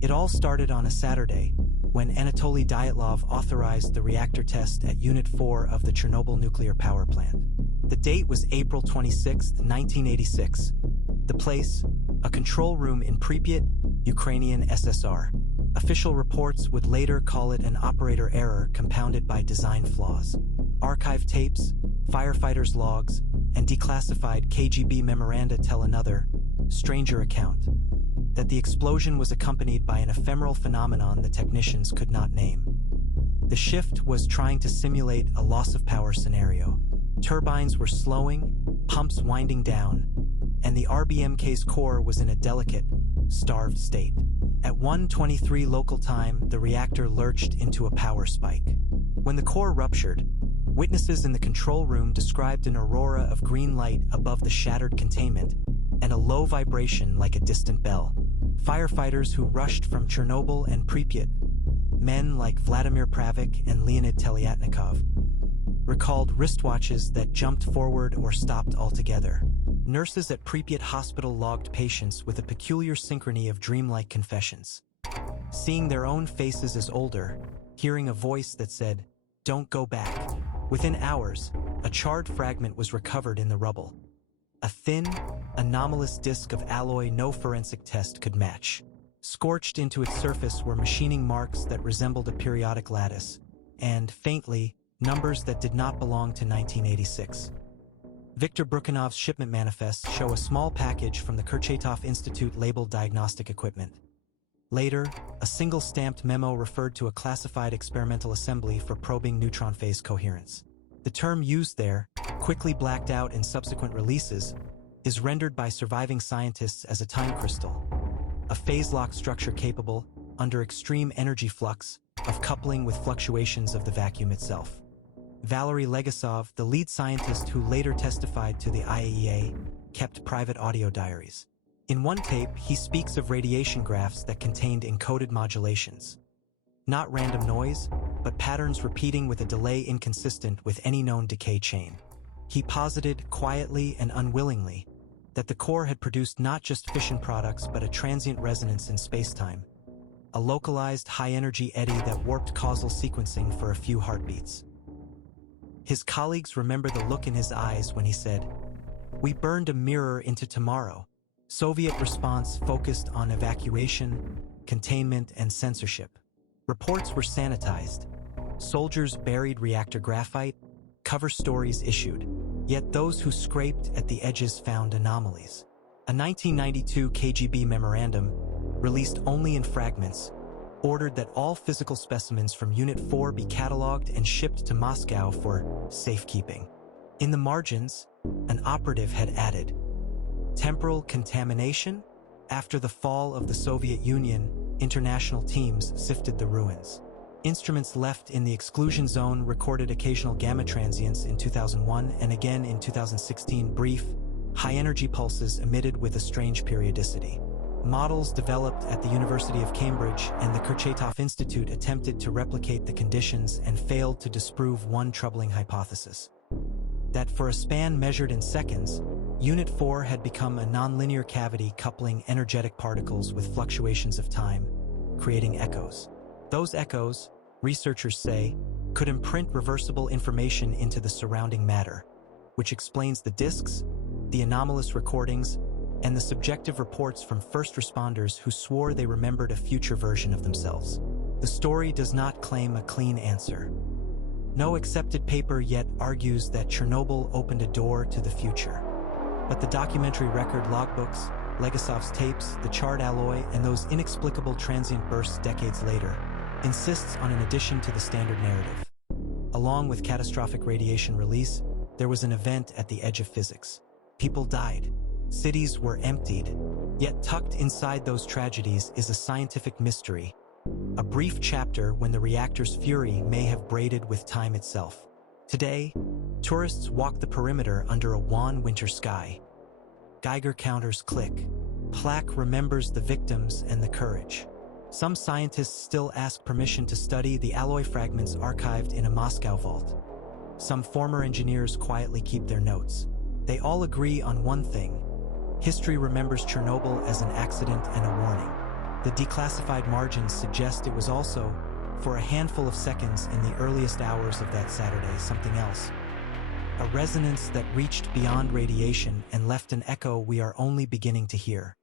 It all started on a Saturday, when Anatoly Dyatlov authorized the reactor test at Unit 4 of the Chernobyl nuclear power plant. The date was April 26, 1986. The place, a control room in Pripyat, Ukrainian SSR. Official reports would later call it an operator error compounded by design flaws. Archive tapes, firefighters' logs, and declassified KGB memoranda tell another, stranger account. That the explosion was accompanied by an ephemeral phenomenon the technicians could not name. The shift was trying to simulate a loss of power scenario. Turbines were slowing, pumps winding down, and the RBMK's core was in a delicate, starved state. At 1:23 local time, the reactor lurched into a power spike. When the core ruptured, witnesses in the control room described an aurora of green light above the shattered containment and a low vibration like a distant bell. Firefighters who rushed from Chernobyl and Pripyat, men like Vladimir Pravik and Leonid Telyatnikov, recalled wristwatches that jumped forward or stopped altogether. Nurses at Pripyat Hospital logged patients with a peculiar synchrony of dreamlike confessions. Seeing their own faces as older, hearing a voice that said, "Don't go back." Within hours, a charred fragment was recovered in the rubble. A thin, anomalous disk of alloy no forensic test could match. Scorched into its surface were machining marks that resembled a periodic lattice, and, faintly, numbers that did not belong to 1986. Viktor Brukhanov's shipment manifests show a small package from the Kurchatov Institute labeled diagnostic equipment. Later, a single stamped memo referred to a classified experimental assembly for probing neutron phase coherence. The term used there, quickly blacked out in subsequent releases, is rendered by surviving scientists as a time crystal, a phase-lock structure capable, under extreme energy flux, of coupling with fluctuations of the vacuum itself. Valery Legasov, the lead scientist who later testified to the IAEA, kept private audio diaries. In one tape, he speaks of radiation graphs that contained encoded modulations. Not random noise, but patterns repeating with a delay inconsistent with any known decay chain. He posited, quietly and unwillingly, that the core had produced not just fission products but a transient resonance in spacetime, a localized high-energy eddy that warped causal sequencing for a few heartbeats. His colleagues remember the look in his eyes when he said, "We burned a mirror into tomorrow." Soviet response focused on evacuation, containment, and censorship. Reports were sanitized. Soldiers buried reactor graphite, cover stories issued. Yet those who scraped at the edges found anomalies. A 1992 KGB memorandum, released only in fragments, ordered that all physical specimens from Unit 4 be catalogued and shipped to Moscow for safekeeping. In the margins, an operative had added, "Temporal contamination? After the fall of the Soviet Union, international teams sifted the ruins." Instruments left in the exclusion zone recorded occasional gamma transients in 2001 and again in 2016, brief, high-energy pulses emitted with a strange periodicity. Models developed at the University of Cambridge and the Kurchatov Institute attempted to replicate the conditions and failed to disprove one troubling hypothesis: that for a span measured in seconds, Unit 4 had become a nonlinear cavity coupling energetic particles with fluctuations of time, creating echoes. Those echoes, researchers say, could imprint reversible information into the surrounding matter, which explains the disks, the anomalous recordings, and the subjective reports from first responders who swore they remembered a future version of themselves. The story does not claim a clean answer. No accepted paper yet argues that Chernobyl opened a door to the future. But the documentary record logbooks, Legasov's tapes, the charred alloy, and those inexplicable transient bursts decades later, insists on an addition to the standard narrative. Along with catastrophic radiation release, there was an event at the edge of physics. People died. Cities were emptied. Yet tucked inside those tragedies is a scientific mystery, a brief chapter when the reactor's fury may have braided with time itself. Today, tourists walk the perimeter under a wan winter sky. Geiger counters click. Plaque remembers the victims and the courage. Some scientists still ask permission to study the alloy fragments archived in a Moscow vault. Some former engineers quietly keep their notes. They all agree on one thing: history remembers Chernobyl as an accident and a warning. The declassified margins suggest it was also, for a handful of seconds in the earliest hours of that Saturday, something else. A resonance that reached beyond radiation and left an echo we are only beginning to hear.